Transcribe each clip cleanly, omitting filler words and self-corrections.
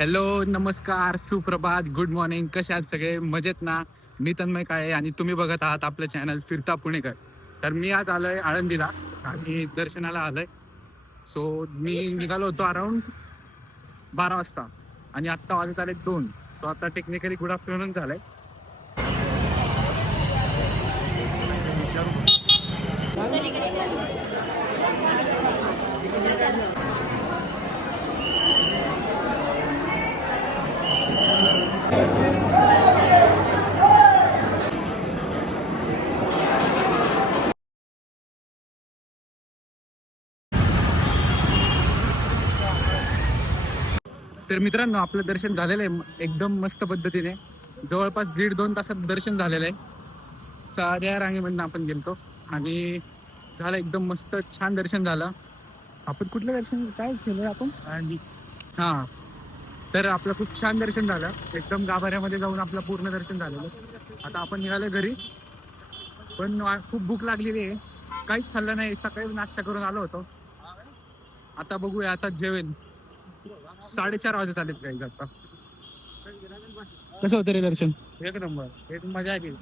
Hello, नमस्कार, सुप्रभात, good morning. कसे आहात सगळे? मजेत ना? मी तन्मय काळे आणि तुम्ही बघत आहात आपलं चॅनल फिरता पुणेकर. तर मी आज आलोय आळंदीला आणि दर्शनाला आलोय. सो मी निघालो होतो अराउंड 12 वाजता आणि आत्ता वाजत आले 2. सो आता टेक्निकली गुड आफ्टरनून झालंय. तर मित्रांनो, आपलं दर्शन झालेलं आहे एकदम मस्त पद्धतीने. जवळपास 1.5-2 तासात दर्शन झालेलं आहे. साऱ्या रांगेमधून आपण गेलतो आणि झालं एकदम मस्त छान दर्शन झालं. आपण कुठलं दर्शन काय केलं आपण? हां, तर आपलं खूप छान दर्शन झालं. एकदम गाभाऱ्यामध्ये जाऊन आपलं पूर्ण दर्शन झालेलं. आता आपण निघालो घरी, पण खूप भूक लागलेली आहे. काहीच खाल्लं नाही, सकाळी नाश्ता करून आलो होतो. आता बघूया, आता जेवेल. 4:30 वाजत आलेत काही आता. कसं होतं रे दर्शन? एक नंबर, एक मजा आली.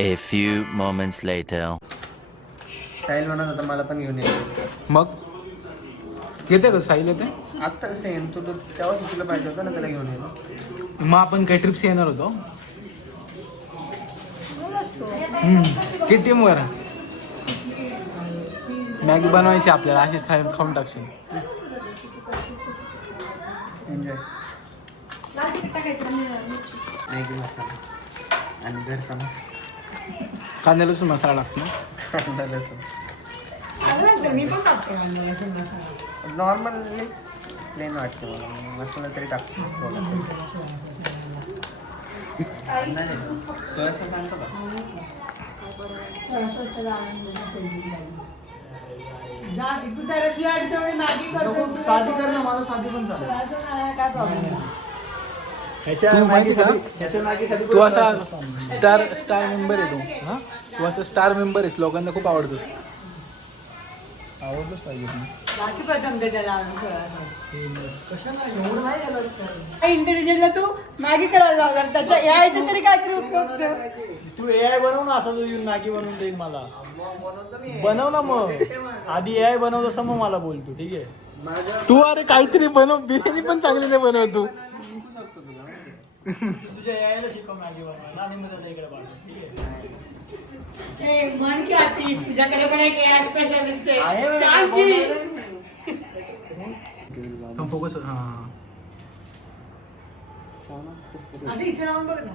A few moments later. Sahil म्हणत होता मला पण घेऊन येतो. मग येते का साहिल? येते. आत्ता कसं येईन तुला तेव्हाच तुला पाहिजे होतं ना त्याला घेऊन येतो. मग आपण काही ट्रिप्स येणार होतो. किती टीम वर मॅगी बनवायची आपल्याला, अशीच खाऊन टाकशील. एन्जॉय. मॅगी मसाला आणि घरचा मसाला. कांदा लसूण मसाला लागतो. नॉर्मल प्लेन वाटते मला, मसाला तरी टाकतो. सांगतो का? साधी कर ना, मला साधी पण चालेल. तू माहिती का, तू असा स्टार मेंबर आहे. तू असा स्टार मेंबर आहेस, लोकांना खूप आवडतोस. आवडलंच पाहिजे. इंटेलिजंटला तू मॅगी करायला लावणार, त्याच्या यायचं तरी काहीतरी उपयोग कर. तू AI बनव ना, असं तू येऊन मॅगी बनवून देईन मला. बनव ना मग, आधी AI बनव, तसं मग मला बोल तू. ठीक आहे, तू अरे काहीतरी बनव, बिर्याणी पण चांगली नाही बनव तू. तुझ्या AI ला शिकव मॅगी बनवायला आणि मग त्याला इकडे पाठव. ठीक आहे, म्हण की आतिश, तुझ्याकडे पण एक AI स्पेशलिस्ट आहे, आहे सांग की. फोकस. हा, असं इथे राहून बघ ना.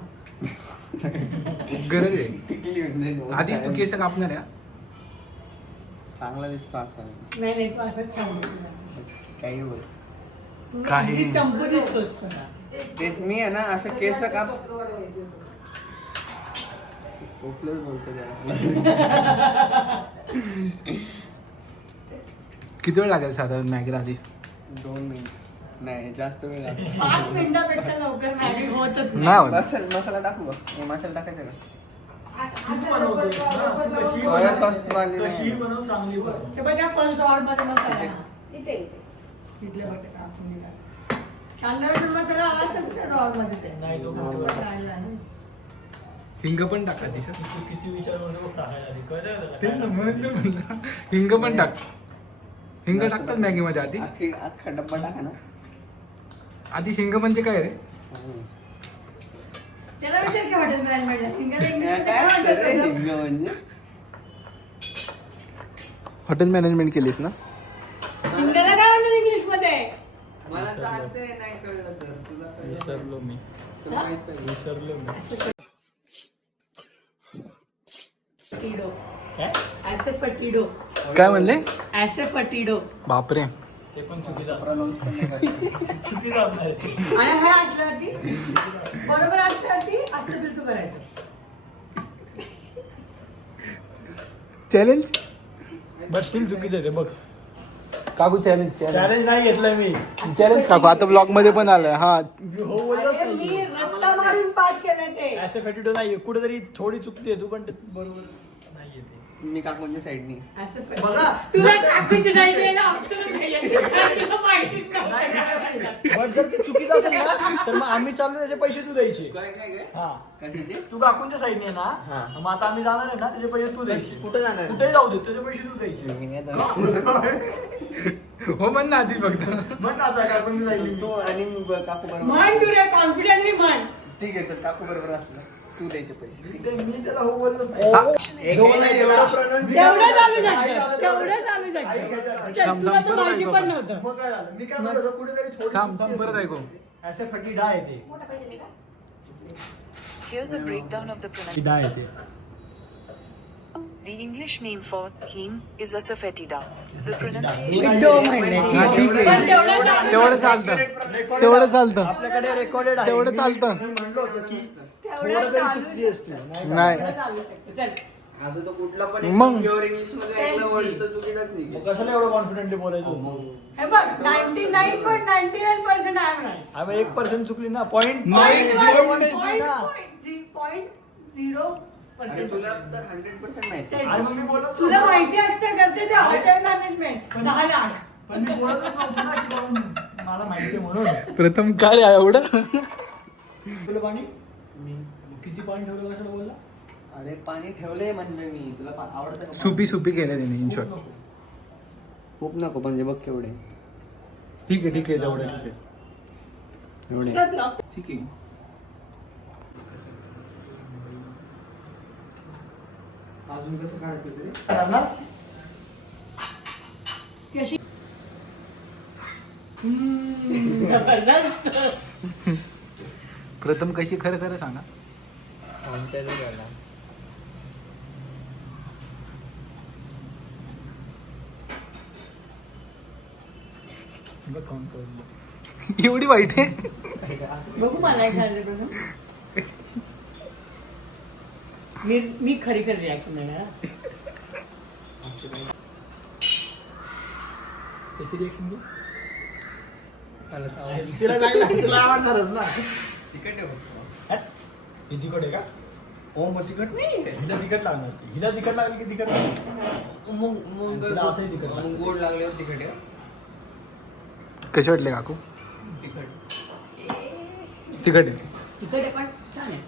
गरज आहे. आधीच तू केस कापणार आहे. चांगला दिसतो असा. नाही तू असंच छान दिसतो. काही बोल. तू काही- चंपू दिसतोस तर. तेच मी आहे ना असं केस काप ओपलंच बोलतो किती वेळ लागेल साधारण मॅगीला आधी 2 मिनिट नाही जास्त वेळ लागतो 5 मिनिटापेक्षा लवकर मॅगी होतच नाही. नाही होत. मसाला टाकू का हे मसाला टाकायचा का कशी सोया सॉस वाली कशी नाही. बनव चांगली बनव. ते बघा फर्स्ट ड्रॉवर मध्ये मसाला आहे. इथल्या बघा टाकून दिला. तांदळाचा मसाला आला असेल तुझ्या ड्रॉवर मध्ये ते. नाही तो नाही, नाही. हिंग पण टाका तू किती विचार म्हणतो टाकायला आधी. कळलं का? हिंग पण टाक. हिंग टाकतात मॅगी मध्ये आधी. अख्खा डब्बा टाका ना आधी हिंग म्हणजे काय रे? त्याला विचार की हॉटेल मॅनेजमेंटला. हिंगाला इंग्लिश काय काय म्हणतात रे म्हणतात? हिंग म्हणजे हॉटेल मॅनेजमेंट केलीस ना? हिंगाला काय म्हणतात इंग्लिश मध्ये? मला चालते नाही कळलं तर तुला कळलं विसरलो मी तर माहित पाहिजे विसरलो मी फटीडो. काय ऍसे फटीडो. काय म्हणले? ऍसे फटीडो. बापरे. ते पण चुकीचं चुकीचं असणार आहे ते. आणि हे असल्यावरती बरोबर असल्यावरती आजचं बिल तू करायचं. चॅलेंज बट स्टील चुकीचं आहे ते बघ. काकू चॅलेंज चॅलेंज नाही घेतलं मी चॅलेंज काकू आता ब्लॉग मध्ये पण आलाय. हा हो बोललोच अरे मी नाही. रट्टा मारून पाठ केलंय ते. ऍसे फॅटिटो नाही कुठेतरी थोडी चुकते तू पण ते बरोबर नाहीये ते. मी काकूंच्या साईडनी असं बघा. तुला काकूंच्या साईड यायला ऑप्शनच नाहीये. तुला माहितीच नव्हतं. बट जर ते चुकीचं असेल ना तर मग आम्ही चाललो त्याचे पैसे तू द्यायचे. काय काय काय हा कशाचे तू काकूंच्या साईडने आहे हा. ना मग आता आम्ही जाणार आहे ना त्याचे पैसे तू द्यायचे. कुठं जाणार आहे? कुठेही जाऊ दे त्याचे पैसे तू द्यायचे. मी नाही जाणार. हो म्हण ना आधी फक्त. म्हण ना आता काकूंच्या साईडने तू आणि मी काकू बरोबर म्हण तू रे कॉन्फिडेंटली म्हण. ठीक आहे चल काकू बरोबर असलं तू द्यायचे पैसे मी त्याला हो बोललोच नाही. दोन आहे, एवढं pronunciation. तेवढं चालू आई शकतं. झालं तेवढं तर. चालू आई शकतं. झालं. चल, तुला तर माहिती पण नव्हतं. मग काय झालं मी काय म्हणत होतो कुठेतरी थोडी थांब चुकते. थांब परत ऐकू. असे फटी डा येते Here's a breakdown of the pronunciation. डा येते. The English name for heme is asafoetida. The pronunciation डो म्हणले. हा, ठीक आहे. पण तेवढं चालू तेवढं चालतं. तेवढं चालतं. आपल्याकडे रेकॉर्डेड आहे. तेवढं चालतं. मी म्हणलो होतो की तेवढं थोडं तरी चालू चुकती असते नाही तेवढं चालू शकतं. चल. असं तो कुठला पण मग. प्युअर इंग्लिश मध्ये ऐकलं तेच वर्ड की. तर चुकीचाच नाही मग कशाला एवढं कॉन्फिडेंटली बोलायचं हे बघ 99.99% आहे म्हणाले. आम्ही 1% चुकली ना पॉईंट Point झिरो point, चुकली ना. point 0% तुला तर 100% माहिती आणि मग मी बोलत तुला नव्हतो. माहिती असतं करते ते हॉटेल मॅनेजमेंट 6 लाख. पण मी बोलतच नव्हतो ना की बाबा मला माहिती आहे म्हणून. प्रथम काय आहे एवढं? तुला पाणी किती पाणी ठेवलं कशाला बोलला अरे पाणी ठेवलंय म्हणजे मी तुला आवडतं का सुपी सुपी केलं त्याने इन शॉर्ट. खूप नको म्हणजे बघ केवढे ठीक आहे तेवढं ठीक आहे. एवढे ठीक आहे. अजून कसं काढतो ते करणार? कशी जबरदस्त. प्रथम कशी खरं खरं सांगा. बघ खाऊन कळलं. एवढी वाईट आहे? बघू मला एक खायला बघू. मी खरी खरी रिॲक्शन देणार हा. त्याची रिएक्शन घे. तिला लागला तिला आवडणारच ना. तिकट आहे हट. ही तिखट आहे का हो मग तिकट नाही हिला तिखट लागणार ती. हिला तिखट लागली की तिखट लागणार. मग तिला असंही तिखट लागतं. मग गोड लागल्यावर तिकट आहे कसे वाटले काकू? तिकट तिखट आहे. तिखट आहे पण छान आहे.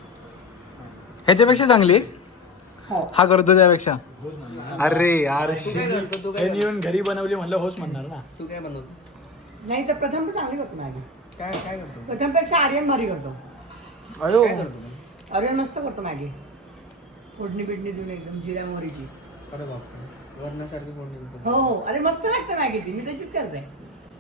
ह्याच्यापेक्षा चांगली आहे? हो. हा करतो त्यापेक्षा. अरे यार तू काय करतो तू हे काय येऊन घरी बनवली म्हणलं होच म्हणणार ना. तू काय बनवतो नाही तर प्रथम पण चांगली करतो मॅगी. काय काय करतो प्रथमपेक्षा आर्यन भारी करतो. अयो काय करतो आर्यन मस्त करतो मॅगी. फोडणी बिडणी देऊन एकदम जिऱ्या मोहरीची. अरे बापरे वरणासारखी फोडणी देतो हो हो. अरे मस्त लागते मॅगी ती. मी तशीच करते.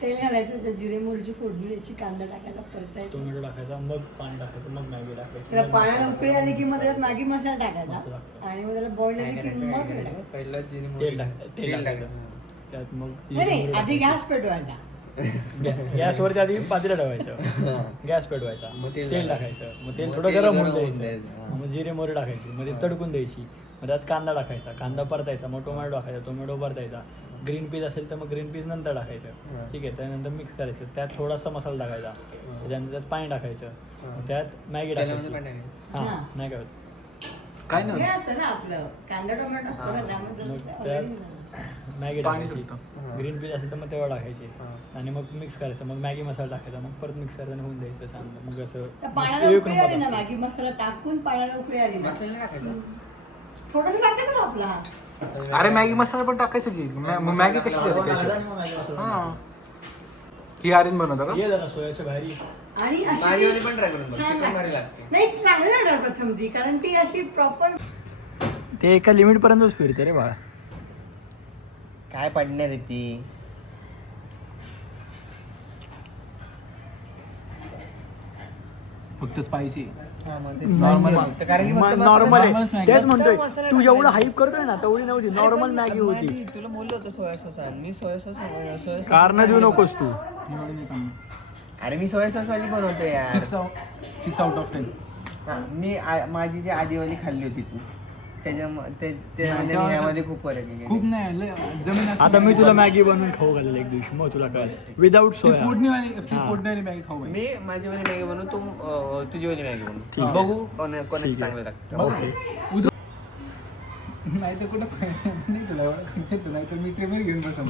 तेल घालायचं असं जिरे मोहरीची फोडणी द्यायची, कांदा टाकायचा, परतायचा. टोमॅटो टाकायचा मग पाणी टाकायचं मग मॅगी टाकायची. त्याला पाण्याला उकळी आली की मग त्याच्यात मॅगी मसाला मस्त टाकायचा लागतं. आणि मग त्याला बॉईल काय आली की करायचं, मग काय टाकायचं. करायचं? पहिलं जिरे तेल मोहरी- टाकायचं. तेल तेल टाकायचं. टाकायचं त्यात मग नाही नाही जिरे आधी मोहरी गॅस पेटवायचा. गॅसवरती आधी पातेलं ठेवायचं, गॅस पेटवायचा, तेल टाकायचं, मग तेल थोडं गरम होऊन द्यायचं, मग जिरे मोहरी टाकायची, मग ते तडकून द्यायची, मग त्यात कांदा टाकायचा, कांदा परतायचा, मग टोमॅटो टाकायचा, टोमॅटो परतायचा, ग्रीन पीस असेल तर मग ग्रीन पीस नंतर टाकायचं, ठीक आहे. त्यानंतर मिक्स करायचं, त्यात थोडासा मसाला टाकायचा, त्याच्यानंतर त्यात पाणी टाकायचं, मग त्यात मॅगी टाकायची. हां नाही काय काय हे नाही असतं ना आपलं कांदा टोमॅटो असतो ना मग त्यामध्ये त्यात मॅगी पाणी टाकायची, सुटतं. ग्रीन पीस असेल तर मग तेव्हा टाकायची, आणि मग मिक्स करायचं, मग मॅगी मसाला टाकायचा, मग परत मिक्स करायचं आणि होऊन द्यायचं छान. मग असं त्या पाण्याला एक उकळी आली ना, नंबर. मॅगी मसाला टाकून पाण्याला उकळी आली ना, थोडंसं टाकायचं ना आपला. अरे मॅगी मसाला पण टाकायचं की मॅगी कशी झाली त्याशी मग मॅगी मसाला हा ही आर्यन बनवता का ये जरा सोयाच्या बाहेर ये. आणि अशी छान लागते. नाही चांगलं लागणार प्रथम ती, कारण ती अशी प्रॉपर ते एका लिमिट पर्यंतच फिरते रे बाळा. काय पडणार आहे ती? फक्त स्पायसी नॉर्मल कारण की फक्त नॉर्मल normal आहे, Maggi. तेच म्हणतोय. फक्त मसाला तू जेवढं टाकायचा. हाईप करतोय ना तेवढी नव्हती, नॉर्मल मॅगी होती. तुला बोललो होतं सोया सॉस आण. मी सोया सॉस कारण देऊ नकोस तू. अरे मी सोया सॉस वाली बनवतो यार. 6 out of 10 हा, माझी जी आधीवाली खाल्ली होती तू त्याच्यामध्ये तेव्हा ह्यामध्ये खूप फरक आहे. खूप नाही लय जमीन आता मी तुला मॅगी बनवून खाऊ घालेल एक दिवशी, मग तुला कळेल विदाऊट सोया. फोडणी मॅगी खाऊ बाई. मी माझी वाली मॅगी बनवू, तू तुझी वाली मॅगी ठीक बनवू, आहे. बघू कोणाची ठीक आहे. चांगलं लागतं. ओके. नाही तर कुठं नाही तुला एवढं नाही तर मी ट्रेमर घेऊन बसम